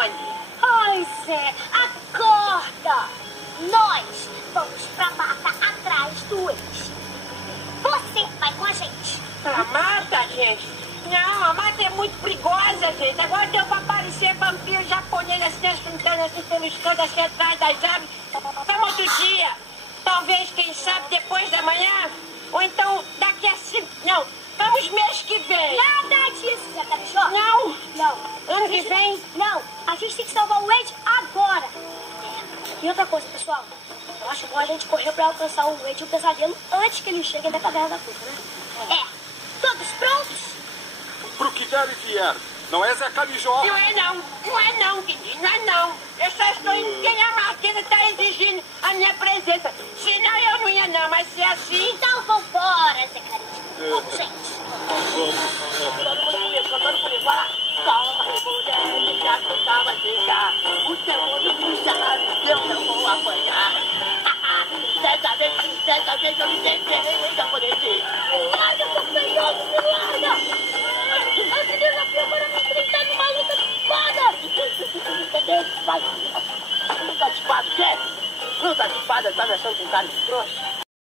estão ali. Ai, Zé, acorda! Nós vamos pra mata atrás do ex. Você vai com a gente. A mata, gente? Não, a mata é muito perigosa, gente. Agora deu pra aparecer vampiro japonês assim, assuntando assim pelos cantos, assim atrás das árvores. Vamos outro dia. Talvez, quem sabe, depois da manhã. Ou então daqui a 5... Não, vamos mês que vem. Nada disso, Zé Carichó. Não. Não. Ano que vem? Não, a gente tem que salvar o Wade agora. E outra coisa, pessoal. Eu acho bom a gente correr pra alcançar o Wade e o pesadelo antes que ele chegue da caverna da fruta, né? É. Todos prontos? Pro que der e vier. Não é Zé Calijó? Não é não. Não é não, Quindinho. Não é não. Eu só estou indo porque a Marquesa está exigindo a minha presença. Senão eu não ia não, mas se é assim... Então vambora, Zé Carinho. Vamos, gente. Todo mundo comigo, todo mundo vai lá. Calma, rebelde, já que eu tava chegar. O tempo do puxado, eu não vou apanhar. Dessa vez eu me tentei, japonesinho. Larga, seu feioso, me larga! A menina viu para me enfrentar numa luta de espada! Vai. Luta de espada, o quê? Luta de espada, tá achando que um cara de trouxa?